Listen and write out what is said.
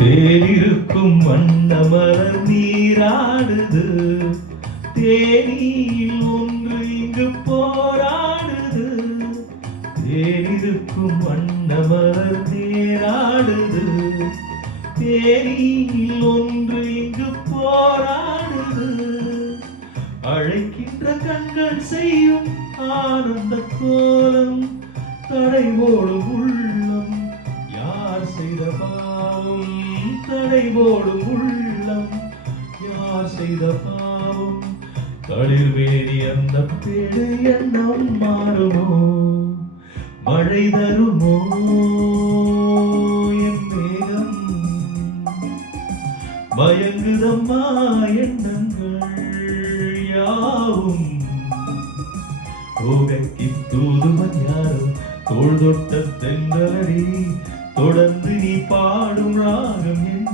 தேனிருக்கும் வண்ணமலர் நீராடுது, தேனியில் ஒன்று இங்கு போராடுது. தேனிருக்கும் வண்ணமலர் நீராடுது, தேனியில் ஒன்று இங்கு போராடுது. அழைக்கின்ற கண்கள் செய்யும் ஆனந்த கோலம், தடை போடும் உள்ளம் யார் செய்த பாவம், தடை போடும் உள்ளம் யார் செய்த பாவம். தளிர்வேதி அந்த பேடு எண்ணம் மாறுமோ, மழை தருமோ என் மேகம், மயங்குதம்மா எண்ணங்கள் யாவும். கோகைக்கு தூதுவன் யாரும் தோள் தொட்ட தென்றலடி, தொடர்ந்து நீ பாடும் ராகம் என்ன?